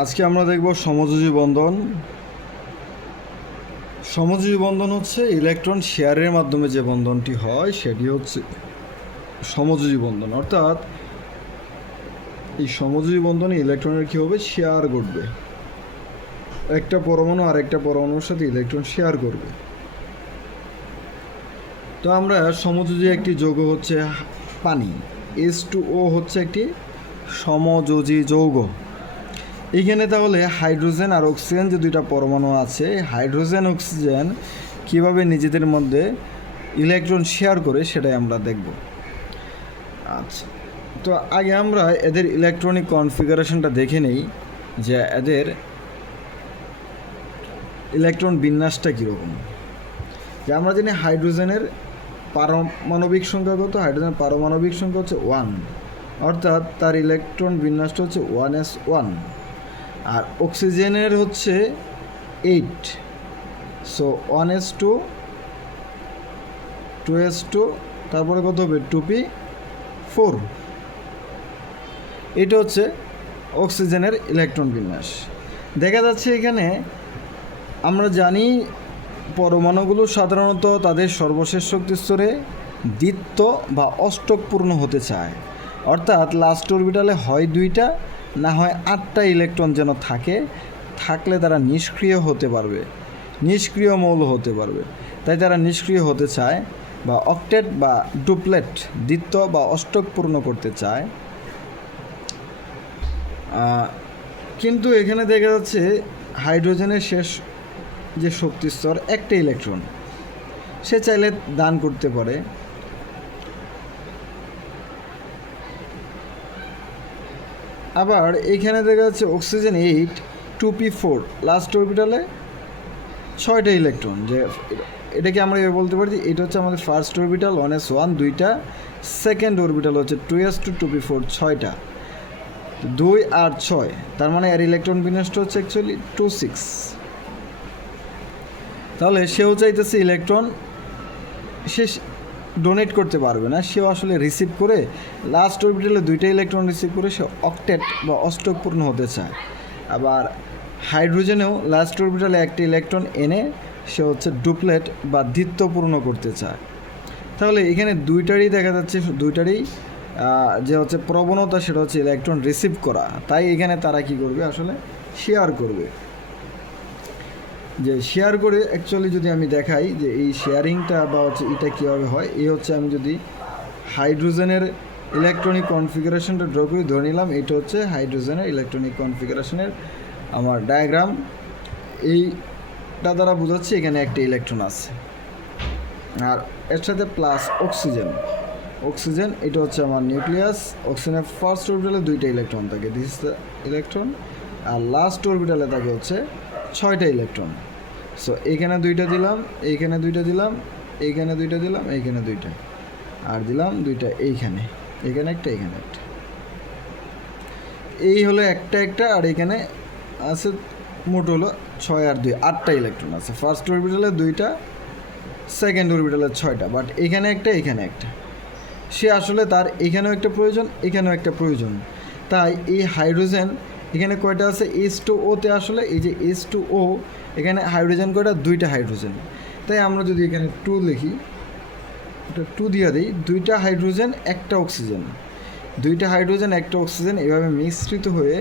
আজকে আমরা দেখব সমযোজী বন্ধন। সমযোজী বন্ধন হচ্ছে ইলেকট্রন শেয়ারের মাধ্যমে যে বন্ধনটি হয় সেটি হচ্ছে সমযোজী বন্ধন। অর্থাৎ এই সমযোজী বন্ধনে ইলেকট্রনের কী হবে, শেয়ার ঘটবে। একটা পরমাণু আরেকটা পরমাণুর সাথে ইলেকট্রন শেয়ার করবে। তো আমরা সমযোজী একটি যৌগ হচ্ছে পানি, H2O হচ্ছে একটি সমযোজী যৌগ। এইখানে তাহলে হাইড্রোজেন আর অক্সিজেন যে দুইটা পরমাণু আছে, হাইড্রোজেন অক্সিজেন কীভাবে নিজেদের মধ্যে ইলেকট্রন শেয়ার করে সেটাই আমরা দেখব। আচ্ছা, তো আগে আমরা এদের ইলেকট্রনিক কনফিগারেশনটা দেখে নেই যে এদের ইলেকট্রন বিন্যাসটা কীরকম। যে আমরা জানি হাইড্রোজেনের পারমাণবিক সংখ্যা কত, হাইড্রোজেনের পারমাণবিক সংখ্যা হচ্ছে 1, অর্থাৎ তার ইলেকট্রন বিন্যাসটা হচ্ছে 1s1। আর অক্সিজেনের হচ্ছে 8, সো 1s2, 2s2, তারপরে কত হবে 2p4। এটা হচ্ছে অক্সিজেনের ইলেকট্রন বিন্যাস। দেখা যাচ্ছে এখানে আমরা জানি পরমাণুগুলো সাধারণত তাদের সর্বশেষ শক্তি স্তরে দ্বিত্ব বা অষ্টকপূর্ণ হতে চায়, অর্থাৎ লাস্ট অরবিটালে হয় 2টা না হয় 8টা ইলেকট্রন যেন থাকলে তারা নিষ্ক্রিয় হতে পারবে, নিষ্ক্রিয় মৌল হতে পারবে। তাই তারা নিষ্ক্রিয় হতে চায় বা অক্টেট বা ডুপ্লেট দ্বিত্ব বা অষ্টক পূর্ণ করতে চায়। কিন্তু এখানে দেখা যাচ্ছে হাইড্রোজেনের শেষ যে শক্তি স্তর একটা ইলেকট্রন, সে চাইলে দান করতে পারে। আবার এইখানে দেখা যাচ্ছে অক্সিজেন 8, 2p4 লাস্ট অরবিটালে 6টা ইলেকট্রন। যে এটাকে আমরা এভাবে বলতে পারি যে এটা হচ্ছে আমাদের ফার্স্ট অরবিটাল 1s1 2টা, সেকেন্ড অরবিটাল হচ্ছে 2s2 2p4 6টা, 2 আর 6, তার মানে এর ইলেকট্রন বিন্যাসটা হচ্ছে অ্যাকচুয়ালি 2 6। তাহলে সেও চাইতেছে ইলেকট্রন, সে ডোনেট করতে পারবে না, সেও আসলে রিসিভ করে লাস্ট অরবিটালে 2টা ইলেকট্রন রিসিভ করে সে অক্টেট বা অষ্টকপূর্ণ হতে চায়। আবার হাইড্রোজেনেও লাস্ট অরবিটালে একটা ইলেকট্রন এনে সে হচ্ছে ডুপ্লেট বা দ্বিত্বপূর্ণ করতে চায়। তাহলে এখানে দুইটারই দেখা যাচ্ছে, দুইটারই যে হচ্ছে প্রবণতা সেটা হচ্ছে ইলেকট্রন রিসিভ করা। তাই এখানে তারা কি করবে, আসলে শেয়ার করবে। যে শেয়ার করে অ্যাকচুয়ালি যদি আমি দেখাই যে এই শেয়ারিংটা বা হচ্ছে এটা কীভাবে হয়, এই হচ্ছে আমি যদি হাইড্রোজেনের ইলেকট্রনিক কনফিগারেশনটা ড্র করি, ধরে নিলাম এটা হচ্ছে হাইড্রোজেনের ইলেকট্রনিক কনফিগারেশনের আমার ডায়াগ্রাম। এইটা দ্বারা বোঝাচ্ছি এখানে একটা ইলেকট্রন আছে, আর এর সাথে প্লাস অক্সিজেন এটা হচ্ছে আমার নিউক্লিয়াস। অক্সিজেনের ফার্স্ট অরবিটালে 2টা ইলেকট্রন থাকে, দিস ইজ দ্য ইলেকট্রন। আর লাস্ট অরবিটালে থাকে হচ্ছে 6টা ইলেকট্রন। সো এইখানে 2টা দিলাম, এইখানে 2টা দিলাম, এইখানে 2টা দিলাম, এইখানে 2টা, আর দিলাম 2টা এইখানে, এখানে একটা, এখানে একটা। এই হলো একটা, আর এখানে আছে মোট হলো 6 আর 2 8টা ইলেকট্রন আছে। ফার্স্ট অরবিটালে 2টা, সেকেন্ড অরবিটালে 6টা, বাট এখানে একটা, এখানে একটা। সে আসলে তার এখানেও একটা প্রয়োজন, এখানেও একটা প্রয়োজন। তাই এই হাইড্রোজেন এখানে কয়টা আছে, H2O-তে আসলে এই যে H2O এখানে হাইড্রোজেন কয়টা, 2টা হাইড্রোজেন। তাই আমরা যদি এখানে 2 লিখি, এটা 2 দিয়ে দিই, 2টা হাইড্রোজেন একটা অক্সিজেন, 2টা হাইড্রোজেন একটা অক্সিজেন এভাবে মিশ্রিত হয়ে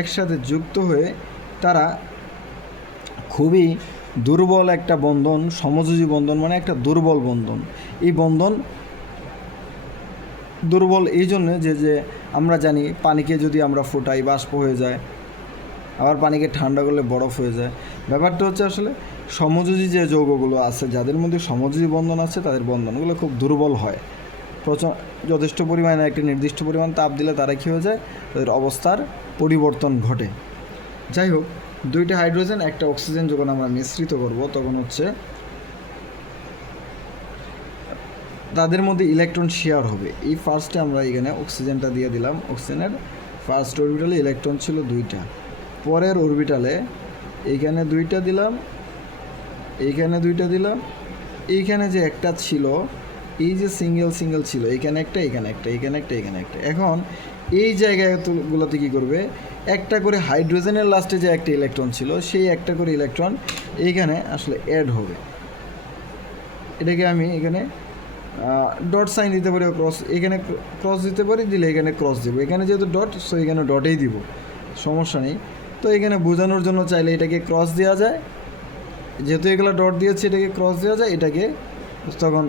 একসাথে যুক্ত হয়ে তারা খুবই দুর্বল একটা বন্ধন। সমযোজী বন্ধন মানে একটা দুর্বল বন্ধন। এই বন্ধন দুর্বল এই জন্যে যে আমরা জানি পানিকে যদি আমরা ফোটাই বাষ্প হয়ে যায়, আবার পানিকে ঠান্ডা করলে বরফ হয়ে যায়। ব্যাপারটা হচ্ছে আসলে সমযোজী যে যৌগগুলো আছে, যাদের মধ্যে সমযোজী বন্ধন আছে, তাদের বন্ধনগুলো খুব দুর্বল হয়। যথেষ্ট পরিমাণে একটা নির্দিষ্ট পরিমাণ তাপ দিলে তারা কী হয়ে যায়, তাদের অবস্থার পরিবর্তন ঘটে। যাই হোক, 2টা হাইড্রোজেন একটা অক্সিজেন যখন আমরা মিশ্রিত করব, তখন হচ্ছে তাদের মধ্যে ইলেকট্রন শেয়ার হবে। এই ফার্স্টে আমরা এখানে অক্সিজেনটা দিয়ে দিলাম। অক্সিজেনের ফার্স্ট অরবিটালে ইলেকট্রন ছিল 2টা, পরের অরবিটালে এইখানে 2টা দিলাম, এইখানে 2টা দিলাম, এইখানে যে একটা ছিল, এই যে সিঙ্গেল ছিল, এইখানে একটা, এখানে একটা, এখানে একটা, এখানে একটা। এখন এই জায়গাগুলোতে কী করবে, একটা করে হাইড্রোজেনের লাস্টে যে একটা ইলেকট্রন ছিল সেই একটা করে ইলেকট্রন এইখানে আসলে অ্যাড হবে। এটাকে আমি এখানে ডট সাইন দিতে পারি, ক্রস এখানে ক্রস দিতে পারি, দিলে এখানে ক্রস দেবো। এখানে যেহেতু ডট, সো এখানে ডটেই দিব, সমস্যা নেই। তো এখানে বোঝানোর জন্য চাইলে এটাকে ক্রস দেওয়া যায়, যেহেতু এগুলো ডট দিয়েছে এটাকে ক্রস দেওয়া যায়, এটাকে তখন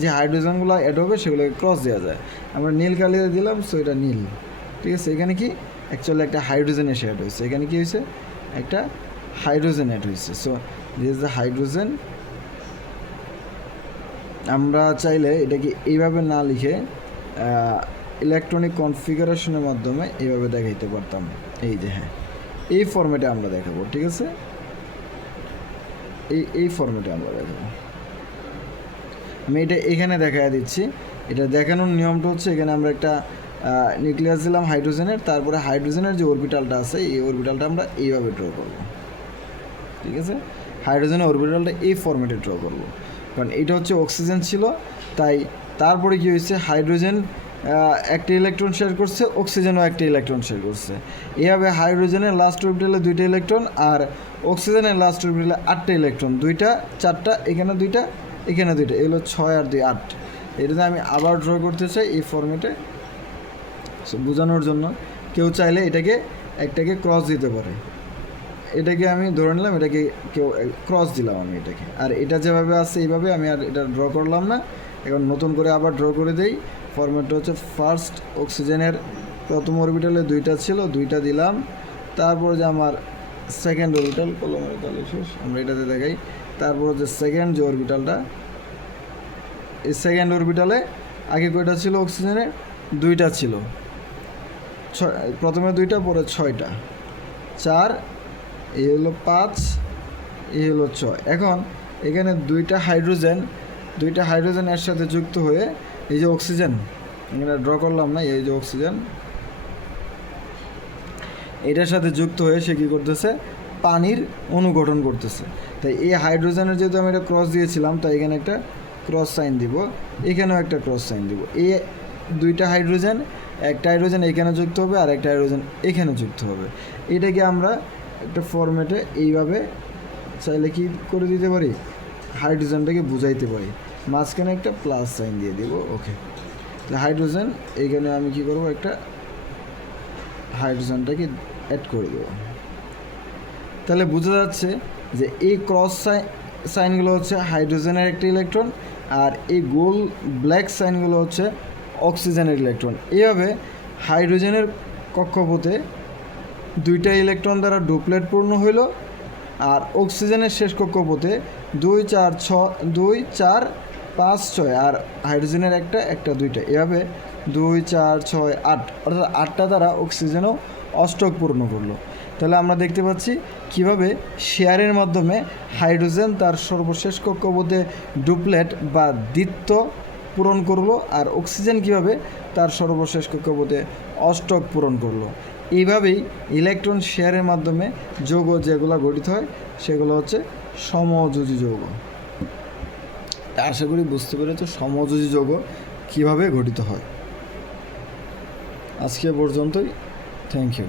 যে হাইড্রোজেনগুলো অ্যাড হবে সেগুলোকে ক্রস দেওয়া যায়। আমরা নীল কালিতে দিলাম, সো এটা নীল, ঠিক আছে। এখানে কি অ্যাকচুয়ালি একটা হাইড্রোজেন এসে অ্যাড হয়েছে, এখানে কি হয়েছে, একটা হাইড্রোজেন অ্যাড হয়েছে। So this is the hydrogen. আমরা চাইলে এটাকে এইভাবে না লিখে ইলেকট্রনিক কনফিগারেশনের মাধ্যমে এইভাবে দেখাইতে পারতাম, এই যে হ্যাঁ এই ফরম্যাটে আমরা দেখাবো, ঠিক আছে। এই ফরম্যাটে আমরা দেখাবো। আমি এটা এখানে দেখা দিচ্ছি। এটা দেখানোর নিয়মটা হচ্ছে, এখানে আমরা একটা নিউক্লিয়াস দিলাম হাইড্রোজেনের, তারপরে হাইড্রোজেনের যে অরবিটালটা আছে এই অরবিটালটা আমরা এইভাবে ড্র করব, ঠিক আছে। হাইড্রোজেনের অরবিটালটা এই ফরম্যাটে ড্র করব, কারণ এটা হচ্ছে অক্সিজেন ছিল, তাই তারপরে কী হয়েছে, হাইড্রোজেন একটা ইলেকট্রন শেয়ার করছে, অক্সিজেনও একটা ইলেকট্রন শেয়ার করছে। এইভাবে হাইড্রোজেনের লাস্ট অরবিটালে 2টা ইলেকট্রন আর অক্সিজেনের লাস্ট অরবিটালে 8টা ইলেকট্রন, 2টা 4টা, এখানে 2টা এখানে 2টা, এগুলো 6 আর 2 8। এটাতে আমি আবার ড্র করতে চাই এই ফরম্যাটে বোঝানোর জন্য। কেউ চাইলে এটাকে একটাকে ক্রস দিতে পারে, এটাকে আমি ধরে নিলাম, এটাকে কেউ ক্রস দিলাম আমি এটাকে, আর এটা যেভাবে আছে এইভাবে আমি আর এটা ড্র করলাম না। এখন নতুন করে আবার ড্র করে দেই। ফরম্যাটটা হচ্ছে ফার্স্ট অক্সিজেনের প্রথম অরবিটালে 2টা ছিল, 2টা দিলাম। তারপর যে আমার সেকেন্ড অরবিটাল, কলমের তাহলে শেষ, আমরা এটাতে দেখাই। তারপর হচ্ছে সেকেন্ড যে অরবিটালটা, এই সেকেন্ড অরবিটালে আগে কয়টা ছিল, অক্সিজেনের 2টা ছিল, প্রথমে 2টা পরে 6টা, 4, এই হলো 5, এই হলো 6। এখন এখানে 2টা হাইড্রোজেন এর সাথে যুক্ত হয়ে এই যে অক্সিজেন, এখানে ড্র করলাম না, এই যে অক্সিজেন এটার সাথে যুক্ত হয়ে সে কী করতেছে, পানির অণু গঠন করতেছে। তাই এই হাইড্রোজেনের যেহেতু আমি একটা ক্রস দিয়েছিলাম, তাই এখানে একটা ক্রস সাইন দিব, এখানেও একটা ক্রস সাইন দিব। এই 2টা হাইড্রোজেন, একটা হাইড্রোজেন এখানে যুক্ত হবে আর একটা হাইড্রোজেন এখানে যুক্ত হবে। এটাকে আমরা একটা ফরম্যাটে এইভাবে চাইলে কি করে দিতে পারি, হাইড্রোজেনটাকে বুঝাইতে পারি, মাঝখানে একটা প্লাস সাইন দিয়ে দিব। ওকে, হাইড্রোজেন এইখানে আমি কি করব, একটা হাইড্রোজেনটাকে অ্যাড করে দেব। তাহলে বোঝা যাচ্ছে যে এই ক্রস সাইনগুলো হচ্ছে হাইড্রোজেনের একটা ইলেকট্রন, আর এই গোল ব্ল্যাক সাইনগুলো হচ্ছে অক্সিজেনের ইলেকট্রন। এইভাবে হাইড্রোজেনের কক্ষপথে 2টা ইলেকট্রন দ্বারা ডুপ্লেট পূর্ণ হইল, আর অক্সিজেনের শেষ কক্ষপথে 2 4 6 2 4 5 6, আর হাইড্রোজেনের একটা 2টা, এভাবে 2 4 6 8, অর্থাৎ 8টা দ্বারা অক্সিজেনও অষ্টক পূর্ণ করলো। তাহলে আমরা দেখতে পাচ্ছি কিভাবে শেয়ারের মাধ্যমে হাইড্রোজেন তার সর্বশেষ কক্ষপথে ডুপ্লেট বা দ্বিত্ব পূরণ করলো, আর অক্সিজেন কিভাবে তার সর্বশেষ কক্ষপথে অষ্টক পূরণ করলো। এইভাবেই ইলেকট্রন শেয়ারের মাধ্যমে যৌগ যেগুলো গঠিত হয় সেগুলো হচ্ছে সমযোজী যৌগ। আশা করি বুঝতে পেরেছো সমযোজী যৌগ কীভাবে গঠিত হয়। আজকে পর্যন্তই, থ্যাংক ইউ।